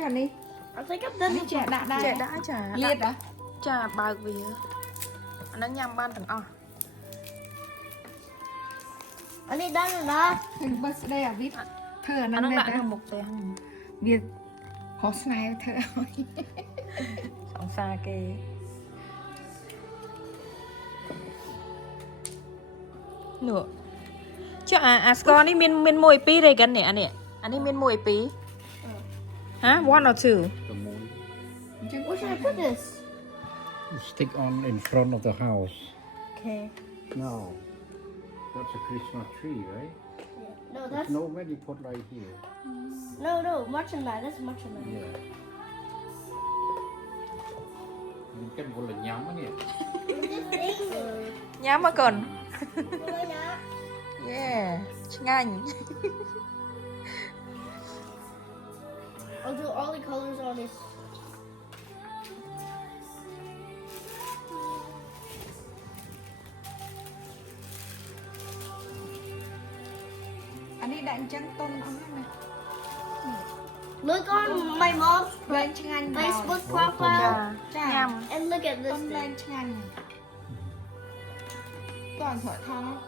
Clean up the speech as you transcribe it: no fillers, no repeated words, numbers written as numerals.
cho đi I think I've done it. chả đã Chè đã chả liệt à chả bạc vì nó nhằm ban thằng I need done it now. hình bớt đây à vít thơ nó năng đã đây được một cái việt khó snai thơ sòng xa kê nữa chứ scoreนี่មានមួយពីរទេกันเนี่ยอันนี้មានមួយពីរฮะ one or two The moon. Where should I put this? Stick on in front of the house. okay No. That's a Christmas tree, right? No, There's that's no way you put right here. no merchandise. That's merchandise. Yeah. Những cái bộ là nhóm á nè. nhắm mà còn Why not? yeah ឆ្ងាញ់ I'll do all the colors on this. anh đi đánh chân tôn ông này Look on my mom's lên chân anh Facebook profile ចាញ៉ាំ and look at this tôn thing. lên chân anh toàn thở thang